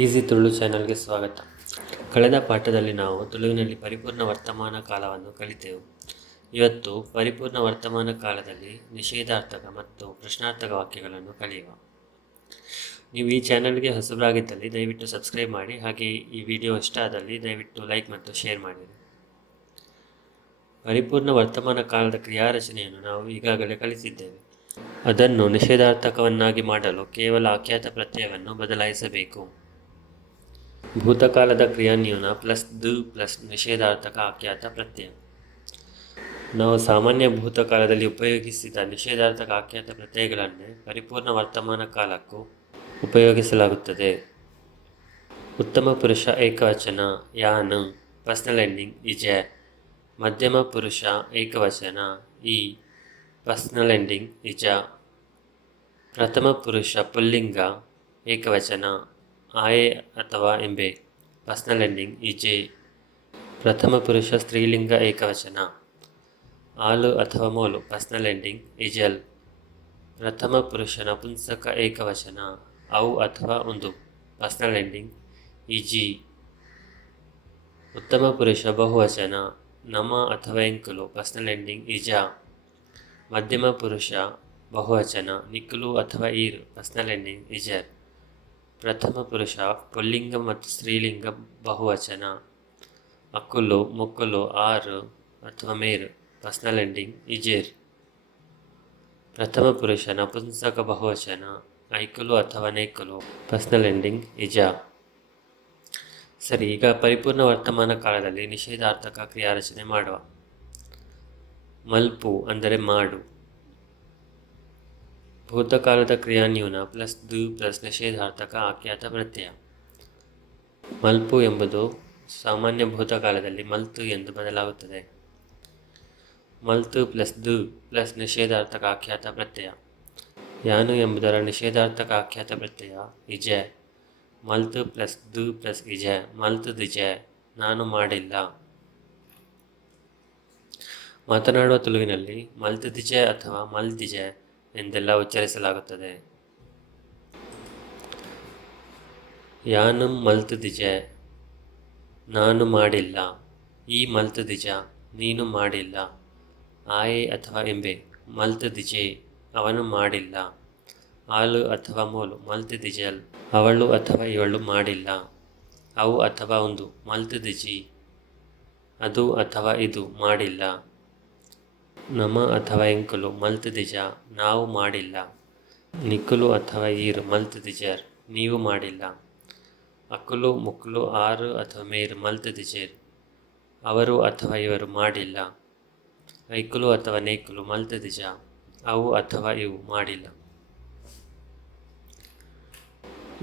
Easy Tulu ಚಾನಲ್ಗೆ ಸ್ವಾಗತ. ಕಳೆದ ಪಾಠದಲ್ಲಿ ನಾವು ತುಳುವಿನಲ್ಲಿ ಪರಿಪೂರ್ಣ ವರ್ತಮಾನ ಕಾಲವನ್ನು ಕಲಿತೆವು. ಇವತ್ತು ಪರಿಪೂರ್ಣ ವರ್ತಮಾನ ಕಾಲದಲ್ಲಿ ನಿಷೇಧಾರ್ಥಕ ಮತ್ತು ಪ್ರಶ್ನಾರ್ಥಕ ವಾಕ್ಯಗಳನ್ನು ಕಲಿಯುವ. ನೀವು ಈ ಚಾನಲ್ಗೆ ಹೊಸಬರಾಗಿದ್ದಲ್ಲಿ ದಯವಿಟ್ಟು ಸಬ್ಸ್ಕ್ರೈಬ್ ಮಾಡಿ. ಹಾಗೆ ಈ ವಿಡಿಯೋ ಇಷ್ಟ ಆದಲ್ಲಿ ದಯವಿಟ್ಟು ಲೈಕ್ ಮತ್ತು ಶೇರ್ ಮಾಡಿರಿ. ಪರಿಪೂರ್ಣ ವರ್ತಮಾನ ಕಾಲದ ಕ್ರಿಯಾರಚನೆಯನ್ನು ನಾವು ಈಗಾಗಲೇ ಕಲಿತಿದ್ದೇವೆ. ಅದನ್ನು ನಿಷೇಧಾರ್ಥಕವನ್ನಾಗಿ ಮಾಡಲು ಕೇವಲ ಆಖ್ಯಾತ ಪ್ರತ್ಯಯವನ್ನು ಬದಲಾಯಿಸಬೇಕು. ಭೂತಕಾಲದ ಕ್ರಿಯಾನ್ಯೂನ ಪ್ಲಸ್ ದು ಪ್ಲಸ್ ನಿಷೇಧಾರ್ಥಕ ಆಖ್ಯಾತ ಪ್ರತ್ಯಯ. ನಾವು ಸಾಮಾನ್ಯ ಭೂತಕಾಲದಲ್ಲಿ ಉಪಯೋಗಿಸಿದ ನಿಷೇಧಾರ್ಥಕ ಆಖ್ಯಾತ ಪ್ರತ್ಯಯಗಳನ್ನೇ ಪರಿಪೂರ್ಣ ವರ್ತಮಾನ ಕಾಲಕ್ಕೂ ಉಪಯೋಗಿಸಲಾಗುತ್ತದೆ. ಉತ್ತಮ ಪುರುಷ ಏಕವಚನ ಯಾನ್, ಪರ್ಸನಲ್ ಎಂಡಿಂಗ್ ಇಜ. ಮಧ್ಯಮ ಪುರುಷ ಏಕವಚನ ಈ, ಪರ್ಸನಲ್ ಎಂಡಿಂಗ್ ಇಜ. ಪ್ರಥಮ ಪುರುಷ ಪುಲ್ಲಿಂಗ ಏಕವಚನ ಆಯೆ ಅಥವಾ ಎಂಬೆ, ಪರ್ಸನಲ್ ಎಂಡಿಂಗ್ ಇಜೆ. ಪ್ರಥಮ ಪುರುಷ ಸ್ತ್ರೀಲಿಂಗ ಏಕವಚನ ಆಲು ಅಥವಾ ಮೋಲು, ಪರ್ಸನಲ್ ಎಂಡಿಂಗ್ ಇಜಲ್. ಪ್ರಥಮ ಪುರುಷ ನಪುಂಸಕ ಏಕವಚನ ಔ ಅಥವಾ ಉಂದು, ಪರ್ಸನಲ್ ಎಂಡಿಂಗ್ ಇಜಿ. ಉತ್ತಮ ಪುರುಷ ಬಹುವಚನ ನಮ ಅಥವಾ ಎಂಕುಲು, ಪರ್ಸನಲ್ ಎಂಡಿಂಗ್ ಇಜ. ಮಧ್ಯಮ ಪುರುಷ ಬಹುವಚನ ನಿಕ್ಕುಲು ಅಥವಾ ಈರು, ಪರ್ಸನಲ್ ಎಂಡಿಂಗ್ ಇಜರ್. ಪ್ರಥಮ ಪುರುಷ ಪುಲ್ಲಿಂಗ ಮತ್ತು ಸ್ತ್ರೀಲಿಂಗ ಬಹುವಚನ ಅಕ್ಕುಲು, ಮುಕ್ಕುಲು, ಆರು ಅಥವಾ ಮೇರು, ಪರ್ಸನಲ್ ಎಂಡಿಂಗ್ ಇಜೇರ್. ಪ್ರಥಮ ಪುರುಷ ನಪುಂಸಕ ಬಹುವಚನ ಐಕುಲು ಅಥವಾ ನೇಕುಲು, ಪರ್ಸನಲ್ ಎಂಡಿಂಗ್ ಇಜ. ಸರಿ, ಈಗ ಪರಿಪೂರ್ಣ ವರ್ತಮಾನ ಕಾಲದಲ್ಲಿ ನಿಷೇಧಾರ್ಥಕ ಕ್ರಿಯಾರಚನೆ ಮಾಡುವ. ಮಲ್ಪು ಅಂದರೆ ಮಾಡು. ಭೂತಕಾಲದ ಕ್ರಿಯಾನ್ಯೂನ ಪ್ಲಸ್ ದು ಪ್ಲಸ್ ನಿಷೇಧಾರ್ಥಕ ಆಖ್ಯಾತ ಪ್ರತ್ಯಯ. ಮಲ್ಪು ಎಂಬುದು ಸಾಮಾನ್ಯ ಭೂತಕಾಲದಲ್ಲಿ ಮಲ್ತು ಎಂದು ಬದಲಾಗುತ್ತದೆ. ಮಲ್ತು ಪ್ಲಸ್ ದು ಪ್ಲಸ್ ನಿಷೇಧಾರ್ಥಕ ಆಖ್ಯಾತ ಪ್ರತ್ಯಯ. ಯಾನು ಎಂಬುದರ ನಿಷೇಧಾರ್ಥಕ ಆಖ್ಯಾತ ಪ್ರತ್ಯಯ ಇಜ. ಮಲ್ತು ಪ್ಲಸ್ ದು ಪ್ಲಸ್ ಇಜ ಮಲ್ತು ದಿಜ, ನಾನು ಮಾಡಿಲ್ಲ. ಮಾತನಾಡುವ ತುಳುವಿನಲ್ಲಿ ಮಲ್ತುದಿಜ ಅಥವಾ ಮಲ್ದಿಜ ಎಂದೆಲ್ಲ ಉಚ್ಚರಿಸಲಾಗುತ್ತದೆ. ಯಾನು ಮಲ್ತುದಿಜ, ನಾನು ಮಾಡಿಲ್ಲ. ಈ ಮಲ್ತುದಿಜ, ನೀನು ಮಾಡಿಲ್ಲ. ಆಯೆ ಅಥವಾ ಎಂಬೆ ಮಲ್ತುದಿಜೆ, ಅವನು ಮಾಡಿಲ್ಲ. ಆಲು ಅಥವಾ ಮೋಲು ಮಲ್ತುದಿಜಲ್, ಅವಳು ಅಥವಾ ಇವಳು ಮಾಡಿಲ್ಲ. ಅವು ಅಥವಾ ಒಂದು ಮಲ್ತುದಿಜಿ, ಅದು ಅಥವಾ ಇದು ಮಾಡಿಲ್ಲ. ನಮ ಅಥವಾ ಎಂಕುಲು ಮಲ್ತುದಿಜ, ನಾವು ಮಾಡಿಲ್ಲ. ನಿಕ್ಕುಲು ಅಥವಾ ಈರು ಮಲ್ತುದಿಜರ್, ನೀವು ಮಾಡಿಲ್ಲ. ಅಕ್ಕುಲು, ಮುಕ್ಕುಲು, ಆರು ಅಥವಾ ಮೇರು ಮಲ್ತುದಿಜೇರ್, ಅವರು ಅಥವಾ ಇವರು ಮಾಡಿಲ್ಲ. ಐಕುಲು ಅಥವಾ ನೇಕುಲು ಮಲ್ತುದಿಜ, ಅವು ಅಥವಾ ಇವು ಮಾಡಿಲ್ಲ.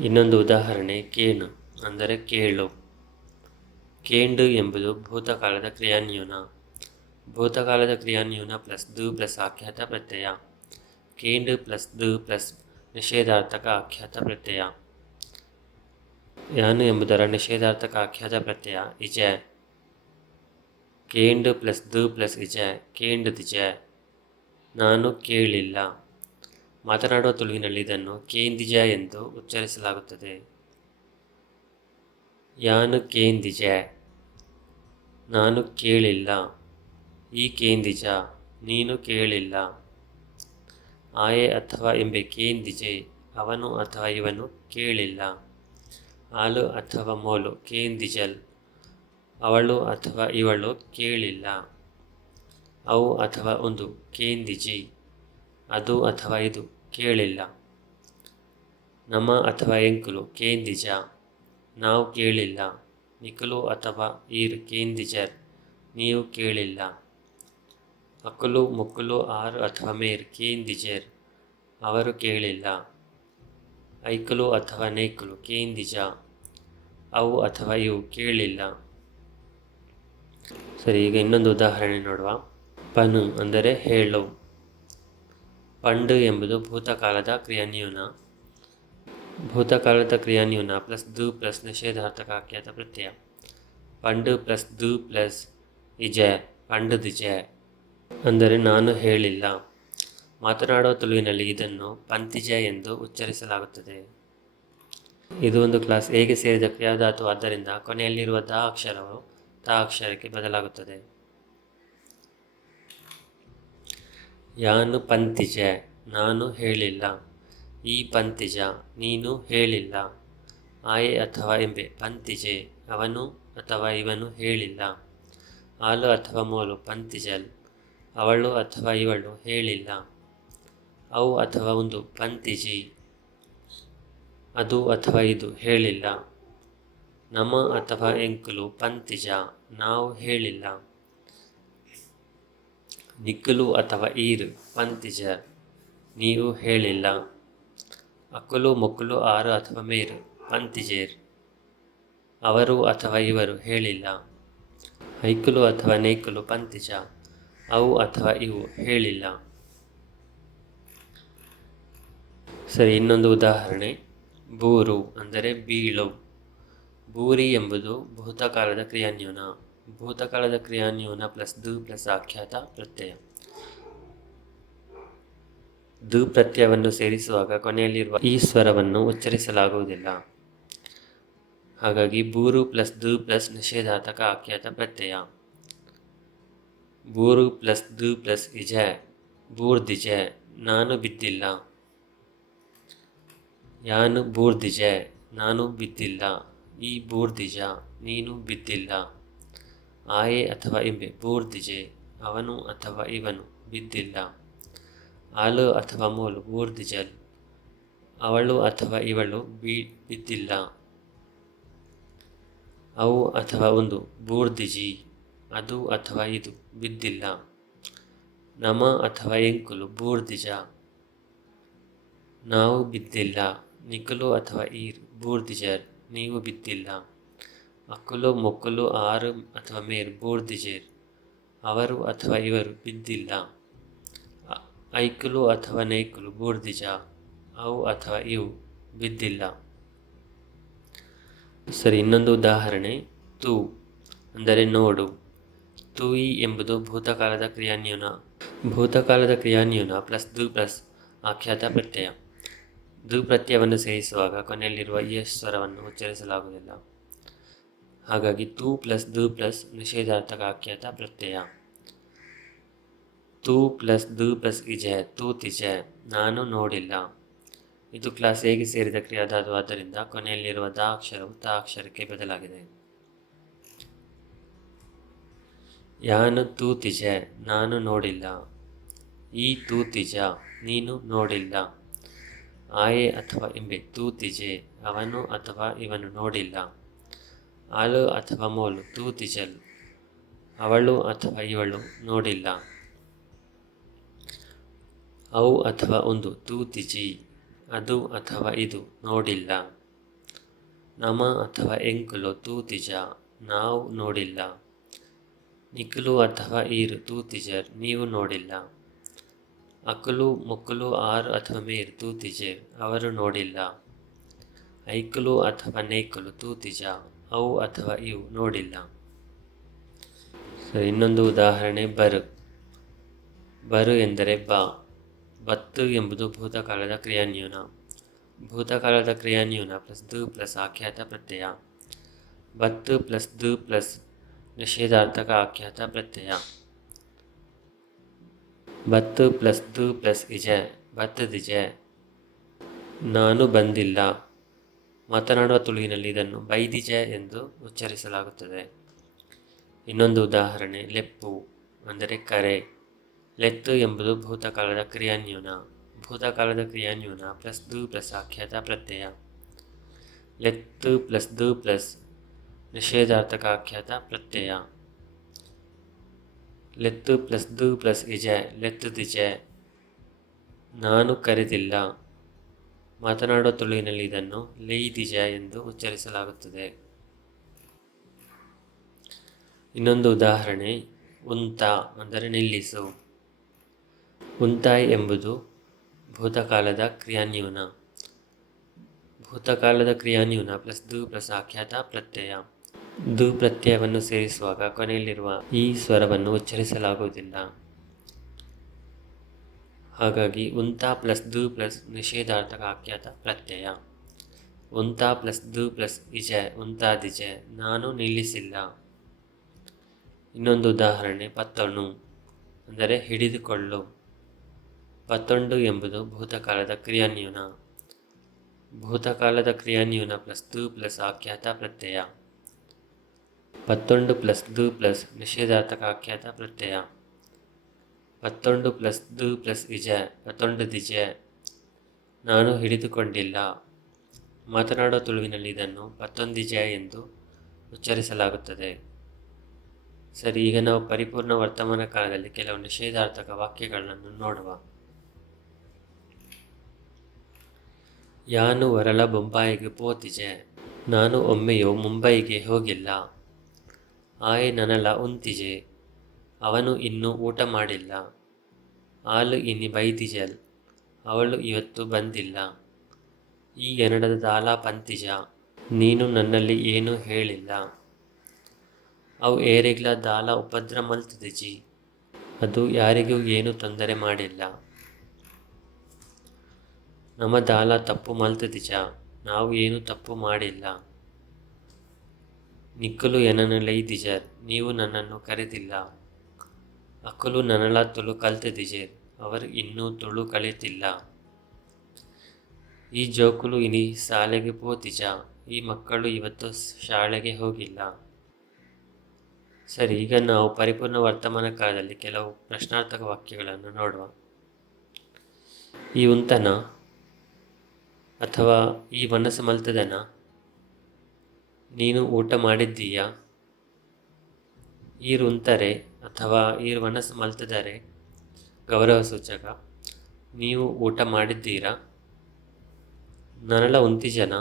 ಇನ್ನೊಂದು ಉದಾಹರಣೆ ಕೇನು ಅಂದರೆ ಕೇಳು. ಕೇಂಡು ಎಂಬುದು ಭೂತಕಾಲದ ಕ್ರಿಯಾನ್ಯೂನ. ಭೂತಕಾಲದ ಕ್ರಿಯಾನ್ಯೂನ ಪ್ಲಸ್ ದು ಪ್ಲಸ್ ಆಖ್ಯಾತ ಪ್ರತ್ಯಯ. ಕೇಂಡು ಪ್ಲಸ್ ದು ಪ್ಲಸ್ ನಿಷೇಧಾರ್ಥಕ ಆಖ್ಯಾತ ಪ್ರತ್ಯಯ. ಯಾನು ಎಂಬುದರ ನಿಷೇಧಾರ್ಥಕ ಆಖ್ಯಾತ ಪ್ರತ್ಯಯ ಇಜ. ಕೇಂಡು ಪ್ಲಸ್ ದು ಪ್ಲಸ್ ಇಜ ಕೇಂಡು ದಿಜ, ನಾನು ಕೇಳಿಲ್ಲ. ಮಾತನಾಡುವ ತುಳುವಿನಲ್ಲಿ ಇದನ್ನು ಕೇಂದಿಜ ಎಂದು ಉಚ್ಚರಿಸಲಾಗುತ್ತದೆ. ಯಾನು ಕೇಂದಿಜ, ನಾನು ಕೇಳಿಲ್ಲ. ಈ ಕೇಂದಿಜ, ನೀನು ಕೇಳಿಲ್ಲ. ಆಯೆ ಅಥವಾ ಎಂಬೆ ಕೇಂದಿಜೆ, ಅವನು ಅಥವಾ ಇವನು ಕೇಳಿಲ್ಲ. ಆಲು ಅಥವಾ ಮೋಲು ಕೇಂದಿಜಲ್, ಅವಳು ಅಥವಾ ಇವಳು ಕೇಳಿಲ್ಲ. ಅವು ಅಥವಾ ಒಂದು ಕೇಂದಿಜಿ, ಅದು ಅಥವಾ ಇದು ಕೇಳಿಲ್ಲ. ನಮ ಅಥವಾ ಎಂಕುಲು ಕೇಂದಿಜ, ನಾವು ಕೇಳಿಲ್ಲ. ನಿಕ್ಕುಲು ಅಥವಾ ಈರು ಕೇಂದಿಜರ್, ನೀವು ಕೇಳಿಲ್ಲ. ಅಕ್ಕುಲು, ಮುಕ್ಕುಲು, ಆರು ಅಥವಾ ಮೇರ್ ಕೇಂದಿಜೇರ್, ಅವರು ಕೇಳಿಲ್ಲ. ಐಕುಲು ಅಥವಾ ನೇಕುಲು ಕೇಂದಿಜ, ಅವು ಅಥವಾ ಇವು ಕೇಳಿಲ್ಲ. ಸರಿ, ಈಗ ಇನ್ನೊಂದು ಉದಾಹರಣೆ ನೋಡುವ. ಪನು ಅಂದರೆ ಹೇಳು. ಪಂಡು ಎಂಬುದು ಭೂತಕಾಲದ ಕ್ರಿಯಾನ್ಯೂನ. ಭೂತಕಾಲದ ಕ್ರಿಯಾನ್ಯೂನ ಪ್ಲಸ್ ದು ಪ್ಲಸ್ ನಿಷೇಧಾರ್ಥಕ ಆಖ್ಯಾತ ಪ್ರತ್ಯಯ. ಪಂಡು ಪ್ಲಸ್ ದು ಪ್ಲಸ್ ಇಜ ಪಂಡು ದಿಜ ಅಂದರೆ ನಾನು ಹೇಳಿಲ್ಲ. ಮಾತನಾಡುವ ತುಳುವಿನಲ್ಲಿ ಇದನ್ನು ಪಂತಿಜ ಎಂದು ಉಚ್ಚರಿಸಲಾಗುತ್ತದೆ. ಇದು ಒಂದು ಕ್ಲಾಸ್ ಹೇಗೆ ಸೇರಿದ ಕ್ರಿಯಾಧಾತು ಆದ್ದರಿಂದ ಕೊನೆಯಲ್ಲಿರುವ ದ ಅಕ್ಷರವು ತ ಅಕ್ಷರಕ್ಕೆ ಬದಲಾಗುತ್ತದೆ. ಯಾನು ಪಂತಿಜ, ನಾನು ಹೇಳಿಲ್ಲ. ಈ ಪಂತಿಜ, ನೀನು ಹೇಳಿಲ್ಲ. ಆಯೆ ಅಥವಾ ಎಂಬೆ ಪಂತಿಜೆ, ಅವನು ಅಥವಾ ಇವನು ಹೇಳಿಲ್ಲ. ಆಲು ಅಥವಾ ಮೋಲು ಪಂತಿಜಲ್, ಅವಳು ಅಥವಾ ಇವಳು ಹೇಳಿಲ್ಲ. ಅವು ಅಥವಾ ಒಂದು ಪಂತಿಜಿ, ಅದು ಅಥವಾ ಇದು ಹೇಳಿಲ್ಲ. ನಮ ಅಥವಾ ಎಂಕುಲು ಪಂತಿಜ, ನಾವು ಹೇಳಿಲ್ಲ. ನಿಕ್ಕಲು ಅಥವಾ ಈರು ಪಂತಿಜ, ನೀವು ಹೇಳಿಲ್ಲ. ಅಕ್ಕಲು ಮೊಕ್ಕಲು ಆರು ಅಥವಾ ಮೇರು ಪಂತಿಜೇರ್, ಅವರು ಅಥವಾ ಇವರು ಹೇಳಿಲ್ಲ. ಐಕುಲು ಅಥವಾ ನೈಕುಲು ಪಂತಿಜ, ಅವು ಅಥವಾ ಇವು ಹೇಳಿಲ್ಲ. ಸರಿ, ಇನ್ನೊಂದು ಉದಾಹರಣೆ. ಬೂರು ಅಂದರೆ ಬೀಳು. ಬೂರಿ ಎಂಬುದು ಭೂತಕಾಲದ ಕ್ರಿಯಾನ್ಯೂನ. ಭೂತಕಾಲದ ಕ್ರಿಯಾನ್ಯೂನ ಪ್ಲಸ್ ದು ಪ್ಲಸ್ ಆಖ್ಯಾತ ಪ್ರತ್ಯಯ. ದು ಪ್ರತ್ಯಯವನ್ನು ಸೇರಿಸುವಾಗ ಕೊನೆಯಲ್ಲಿರುವ ಈ ಸ್ವರವನ್ನು ಉಚ್ಚರಿಸಲಾಗುವುದಿಲ್ಲ. ಹಾಗಾಗಿ ಬೂರು ಪ್ಲಸ್ ದು ಪ್ಲಸ್ ನಿಷೇಧಾರ್ಥಕ ಆಖ್ಯಾತ ಪ್ರತ್ಯಯ. ಬೂರು ಪ್ಲಸ್ ದು ಪ್ಲಸ್ ಇಜ, ಬೂರ್ದಿಜ, ನಾನು ಬಿದ್ದಿಲ್ಲ. ಯಾನು ಬೂರ್ದಿಜ, ನಾನು ಬಿದ್ದಿಲ್ಲ. ಈ ಬೂರ್ದಿಜ, ನೀನು ಬಿದ್ದಿಲ್ಲ. ಆಯೆ ಅಥವಾ ಎಂಬೆ ಬೂರ್ದಿಜೆ, ಅವನು ಅಥವಾ ಇವನು ಬಿದ್ದಿಲ್ಲ. ಆಲು ಅಥವಾ ಮೋಲು ಬೂರ್ದಿಜಲ್, ಅವಳು ಅಥವಾ ಇವಳು ಬಿದ್ದಿಲ್ಲ. ಅವು ಅಥವಾ ಒಂದು ಬೂರ್ದಿಜಿ, ಅದು ಅಥವಾ ಇದು ಬಿದ್ದಿಲ್ಲ. ನಮ ಅಥವಾ ಎಂಕುಲು ಬೂರ್ದಿಜ, ನಾವು ಬಿದ್ದಿಲ್ಲ. ನಿಕುಲು ಅಥವಾ ಈರ್ ಬೂರ್ದಿಜರ್, ನೀವು ಬಿದ್ದಿಲ್ಲ. ಅಕ್ಕುಲು ಮೊಕ್ಕಲು ಆರು ಅಥವಾ ಮೇರ್ ಬೂರ್ದಿಜೇರ್, ಅವರು ಅಥವಾ ಇವರು ಬಿದ್ದಿಲ್ಲ. ಐಕುಲು ಅಥವಾ ನೈಕುಲು ಬೂರ್ದಿಜ, ಅವು ಅಥವಾ ಇವು ಬಿದ್ದಿಲ್ಲ. ಸರಿ, ಇನ್ನೊಂದು ಉದಾಹರಣೆ. ತು ಅಂದರೆ ನೋಡು. ತುಯಿ ಎಂಬುದು ಭೂತಕಾಲದ ಕ್ರಿಯಾನ್ಯೂನ. ಭೂತಕಾಲದ ಕ್ರಿಯಾನ್ಯೂನ ಪ್ಲಸ್ ದು ಪ್ಲಸ್ ಆಖ್ಯಾತ ಪ್ರತ್ಯಯ. ದು ಪ್ರತ್ಯಯವನ್ನು ಸೇರಿಸುವಾಗ ಕೊನೆಯಲ್ಲಿರುವ ಈ ಸ್ವರವನ್ನು ಉಚ್ಚರಿಸಲಾಗುವುದಿಲ್ಲ. ಹಾಗಾಗಿ ತು ಪ್ಲಸ್ ದು ಪ್ಲಸ್ ನಿಷೇಧಾರ್ಥಕ ಆಖ್ಯಾತ ಪ್ರತ್ಯಯ. ತು ಪ್ಲಸ್ ದು ಪ್ಲಸ್ ಇಜ, ತೂತಿಜ, ನಾನು ನೋಡಿಲ್ಲ. ಇದು ಕ್ಲಾಸ್ ಹೇಗೆ ಸೇರಿದ ಕ್ರಿಯಾಧಾತು ಆದ್ದರಿಂದ ಕೊನೆಯಲ್ಲಿರುವ ದ ಅಕ್ಷರವು ತ ಅಕ್ಷರಕ್ಕೆ ಬದಲಾಗಿದೆ. ಯಾನು ತೂತಿಜ, ನಾನು ನೋಡಿಲ್ಲ. ಈ ತೂತಿಜ, ನೀನು ನೋಡಿಲ್ಲ. ಆಯೆ ಅಥವಾ ಎಂಬೆ ತೂತಿಜೆ, ಅವನು ಅಥವಾ ಇವನು ನೋಡಿಲ್ಲ. ಆಲು ಅಥವಾ ಮೋಲು ತೂತಿಜಲ್, ಅವಳು ಅಥವಾ ಇವಳು ನೋಡಿಲ್ಲ. ಅವು ಅಥವಾ ಒಂದು ತೂತಿಜಿ, ಅದು ಅಥವಾ ಇದು ನೋಡಿಲ್ಲ. ನಮ ಅಥವಾ ಎಂಕುಲು ತೂತಿಜ, ನಾವು ನೋಡಿಲ್ಲ. ನಿಕುಲು ಅಥವಾ ಈರು ತೂತಿಜರ್, ನೀವು ನೋಡಿಲ್ಲ. ಅಕುಲು ಮೊಕ್ಕಲು ಆರು ಅಥವಾ ಮೇರ್ ತೂತಿಜೇರ್, ಅವರು ನೋಡಿಲ್ಲ. ಐಕುಲು ಅಥವಾ ನೈಕುಲು ತೂತಿಜ, ಅವು ಅಥವಾ ಇವು ನೋಡಿಲ್ಲ. ಸರಿ, ಇನ್ನೊಂದು ಉದಾಹರಣೆ. ಬರು. ಬರು ಎಂದರೆ ಬಾ. ಬತ್ತು ಎಂಬುದು ಭೂತಕಾಲದ ಕ್ರಿಯಾನ್ಯೂನ. ಭೂತಕಾಲದ ಕ್ರಿಯಾನ್ಯೂನ ಪ್ಲಸ್ ದು ಪ್ಲಸ್ ಆಖ್ಯಾತ ಪ್ರತ್ಯಯ. ಬತ್ತು ಪ್ಲಸ್ ದು ಪ್ಲಸ್ ನಿಷೇಧಾರ್ಥಕ ಆಖ್ಯಾತ ಪ್ರತ್ಯಯ. ಬತ್ತು ಪ್ಲಸ್ ದು ಪ್ಲಸ್ ಇಜ, ಬತ್ತದಿಜ, ನಾನು ಬಂದಿಲ್ಲ. ಮಾತನಾಡುವ ತುಳುವಿನಲ್ಲಿ ಇದನ್ನು ಬೈದಿಜ ಎಂದು ಉಚ್ಚರಿಸಲಾಗುತ್ತದೆ. ಇನ್ನೊಂದು ಉದಾಹರಣೆ. ಲೆಪ್ಪು ಅಂದರೆ ಕರೆ. ಲೆತ್ತು ಎಂಬುದು ಭೂತಕಾಲದ ಕ್ರಿಯಾನ್ಯೂನ. ಭೂತಕಾಲದ ಕ್ರಿಯಾನ್ಯೂನ ಪ್ಲಸ್ ದು ಪ್ಲಸ್ ಆಖ್ಯಾತ ಪ್ರತ್ಯಯ. ಲೆತ್ತು ಪ್ಲಸ್ ದು ಪ್ಲಸ್ ನಿಷೇಧಾರ್ಥಕ ಆಖ್ಯಾತ ಪ್ರತ್ಯಯ. ಲೆತ್ತು ಪ್ಲಸ್ ದು ಪ್ಲಸ್ ಇಜ, ಲೆತ್ತುದಿಜ, ನಾನು ಕರೆದಿಲ್ಲ. ಮಾತನಾಡುವ ತುಳುವಿನಲ್ಲಿ ಇದನ್ನು ಲೈದಿಜ ಎಂದು ಉಚ್ಚರಿಸಲಾಗುತ್ತದೆ. ಇನ್ನೊಂದು ಉದಾಹರಣೆ. ಉಂತ ಅಂದರೆ ನಿಲ್ಲಿಸು. ಉಂತಾಯ್ ಎಂಬುದು ಭೂತಕಾಲದ ಕ್ರಿಯಾನ್ಯೂನ. ಭೂತಕಾಲದ ಕ್ರಿಯಾನ್ಯೂನ ಪ್ಲಸ್ ದು ಪ್ಲಸ್ ಆಖ್ಯಾತ ಪ್ರತ್ಯಯ. ದು ಪ್ರತ್ಯಯವನ್ನು ಸೇರಿಸುವಾಗ ಕೊನೆಯಲ್ಲಿರುವ ಈ ಸ್ವರವನ್ನು ಉಚ್ಚರಿಸಲಾಗುವುದಿಲ್ಲ. ಹಾಗಾಗಿ ಉಂತ ಪ್ಲಸ್ ದು ಪ್ಲಸ್ ನಿಷೇಧಾರ್ಥಕ ಆಖ್ಯಾತ ಪ್ರತ್ಯಯ. ಉಂತಾ ಪ್ಲಸ್ ದು ಪ್ಲಸ್ ಇಜೆ ಉಂತಾದಿಜೆ, ನಾನು ನಿಲ್ಲಿಸಿಲ್ಲ. ಇನ್ನೊಂದು ಉದಾಹರಣೆ, ಪತ್ತೊಣು ಅಂದರೆ ಹಿಡಿದುಕೊಳ್ಳು. ಪತ್ತೊಂಡು ಎಂಬುದು ಭೂತಕಾಲದ ಕ್ರಿಯಾನ್ಯೂನ. ಭೂತಕಾಲದ ಕ್ರಿಯಾನ್ಯೂನ ಪ್ಲಸ್ ದು ಪ್ಲಸ್ ಆಖ್ಯಾತ ಪ್ರತ್ಯಯ. ಪತ್ತೊಂಡು ಪ್ಲಸ್ ದು ಪ್ಲಸ್ ನಿಷೇಧಾರ್ಥಕ ಆಖ್ಯಾತ ಪ್ರತ್ಯಯ. ಪತ್ತೊಂಡು ಪ್ಲಸ್ ದು ಪ್ಲಸ್ ಇಜೆ ಪತ್ತೊಂಡದಿಜೆ, ನಾನು ಹಿಡಿದುಕೊಂಡಿಲ್ಲ. ಮಾತನಾಡೋ ತುಳುವಿನಲ್ಲಿ ಇದನ್ನು ಪತ್ತೊಂದಿಜೆ ಎಂದು ಉಚ್ಚರಿಸಲಾಗುತ್ತದೆ. ಸರಿ, ಈಗ ನಾವು ಪರಿಪೂರ್ಣ ವರ್ತಮಾನ ಕಾಲದಲ್ಲಿ ಕೆಲವು ನಿಷೇಧಾರ್ಥಕ ವಾಕ್ಯಗಳನ್ನು ನೋಡುವ. ಯಾನು ವರಲ ಬೊಂಬಾಯಿಗೆ ಪೋತಿಜೆ, ನಾನು ಒಮ್ಮೆಯೂ ಮುಂಬೈಗೆ ಹೋಗಿಲ್ಲ. ಆಯ್ ನನಲ ಉಂತಿಜೆ, ಅವನು ಇನ್ನೂ ಊಟ ಮಾಡಿಲ್ಲ. ಆಲು ಇನಿ ಬೈದಿಜಲ್, ಅವಳು ಇವತ್ತು ಬಂದಿಲ್ಲ. ಈ ಎನಡದ ದಾಲ ಪಂತಿಜ, ನೀನು ನನ್ನಲ್ಲಿ ಏನೂ ಹೇಳಿಲ್ಲ. ಅವು ಏರೆಗ್ಲ ದಾಲ ಉಪದ್ರ ಮಲ್ತದಿಜಿ, ಅದು ಯಾರಿಗೂ ಏನೂ ತೊಂದರೆ ಮಾಡಿಲ್ಲ. ನಮ್ಮ ದಾಲ ತಪ್ಪು ಮಲ್ತದಿಜ, ನಾವು ಏನೂ ತಪ್ಪು ಮಾಡಿಲ್ಲ. ನಿಕ್ಕಲು ಎನನ್ನು ಲೈದಿಜರ್, ನೀವು ನನ್ನನ್ನು ಕರೆದಿಲ್ಲ. ಅಕ್ಕಲು ನನಲ ತುಳು ಕಲ್ತದಿಜರ್, ಅವರು ಇನ್ನೂ ತುಳು ಕಲಿತಿಲ್ಲ. ಈ ಜೋಕುಲು ಇನಿ ಶಾಲೆಗೆ ಪೋತಿಜ, ಈ ಮಕ್ಕಳು ಇವತ್ತು ಶಾಲೆಗೆ ಹೋಗಿಲ್ಲ. ಸರಿ, ಈಗ ನಾವು ಪರಿಪೂರ್ಣ ವರ್ತಮಾನ ಕಾಲದಲ್ಲಿ ಕೆಲವು ಪ್ರಶ್ನಾರ್ಥಕ ವಾಕ್ಯಗಳನ್ನು ನೋಡುವ. ಈ ಉಂತನ ಅಥವಾ ಈ ಮನಸ್ಸು ಮಲ್ತದನ, ನೀನು ಊಟ ಮಾಡಿದ್ದೀಯಾ? ಈ ಉಂತರೆ ಅಥವಾ ಈ ಮನಸ್ಸು ಮಲ್ತದರೆ ಗೌರವ ಸೂಚಕ. ನೀವು ಊಟ ಮಾಡಿದ್ದೀರಾ? ನನಲ ಉಂತಿಜನ,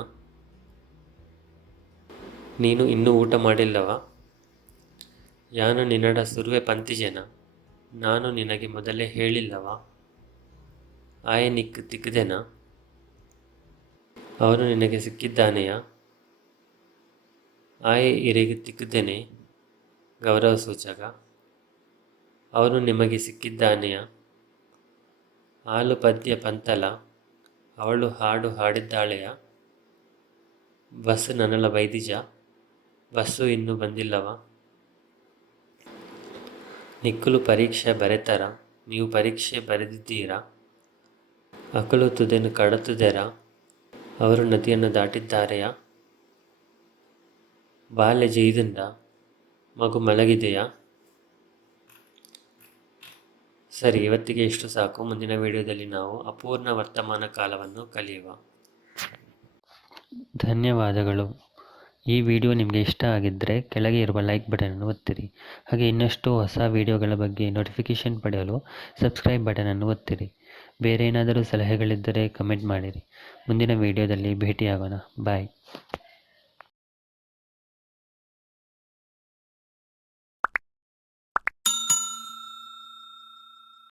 ನೀನು ಇನ್ನೂ ಊಟ ಮಾಡಿಲ್ಲವಾ? ಯಾನು ನಿನ್ನಡ ಸುರುವೆ ಪಂತಿಜನ, ನಾನು ನಿನಗೆ ಮೊದಲೇ ಹೇಳಿಲ್ಲವಾ? ಆಯ ನಿಕ್ ತಿಕ್ಕದೆನ, ಅವನು ನಿನಗೆ ಸಿಕ್ಕಿದ್ದಾನೆಯಾ? ಆಯ ಇರೆಗೆ ತಿಕ್ಕದೇನೆ, ಗೌರವ ಸೂಚಕ. ಅವನು ನಿಮಗೆ ಸಿಕ್ಕಿದ್ದಾನೆಯಾ? ಆಲು ಪದ್ಯ ಪಂತಲ, ಅವಳು ಹಾಡು ಹಾಡಿದ್ದಾಳೆಯಾ? ಬಸ್ಸು ನನಲ ಬೈದಿಜ, ಬಸ್ಸು ಇನ್ನೂ ಬಂದಿಲ್ಲವಾ? ನಿಕ್ಕಲು ಪರೀಕ್ಷೆ ಬರೆತರ, ನೀವು ಪರೀಕ್ಷೆ ಬರೆದಿದ್ದೀರಾ? ಅಕಲು ತುದೆನು ಕಡತುದೆರ, ಅವರು ನದಿಯನ್ನು ದಾಟಿದ್ದಾರೆಯಾ? ಬಾಲ್ಯ ಜೈದಿಂದ, ಮಗು ಮಲಗಿದೆಯಾ? ಸರಿ, ಇವತ್ತಿಗೆ ಇಷ್ಟು ಸಾಕು. ಮುಂದಿನ ವಿಡಿಯೋದಲ್ಲಿ ನಾವು ಅಪೂರ್ಣ ವರ್ತಮಾನ ಕಾಲವನ್ನು ಕಲಿಯುವ. ಧನ್ಯವಾದಗಳು. ಈ ವಿಡಿಯೋ ನಿಮಗೆ ಇಷ್ಟ ಆಗಿದ್ದರೆ ಕೆಳಗೆ ಇರುವ ಲೈಕ್ ಬಟನನ್ನು ಒತ್ತಿರಿ. ಹಾಗೆ ಇನ್ನಷ್ಟು ಹೊಸ ವಿಡಿಯೋಗಳ ಬಗ್ಗೆ ನೋಟಿಫಿಕೇಷನ್ ಪಡೆಯಲು ಸಬ್ಸ್ಕ್ರೈಬ್ ಬಟನನ್ನು ಒತ್ತಿರಿ. ಬೇರೆ ಏನಾದರೂ ಸಲಹೆಗಳಿದ್ದರೆ ಕಮೆಂಟ್ ಮಾಡಿರಿ. ಮುಂದಿನ ವಿಡಿಯೋದಲ್ಲಿ ಭೇಟಿಯಾಗೋಣ. ಬಾಯ್.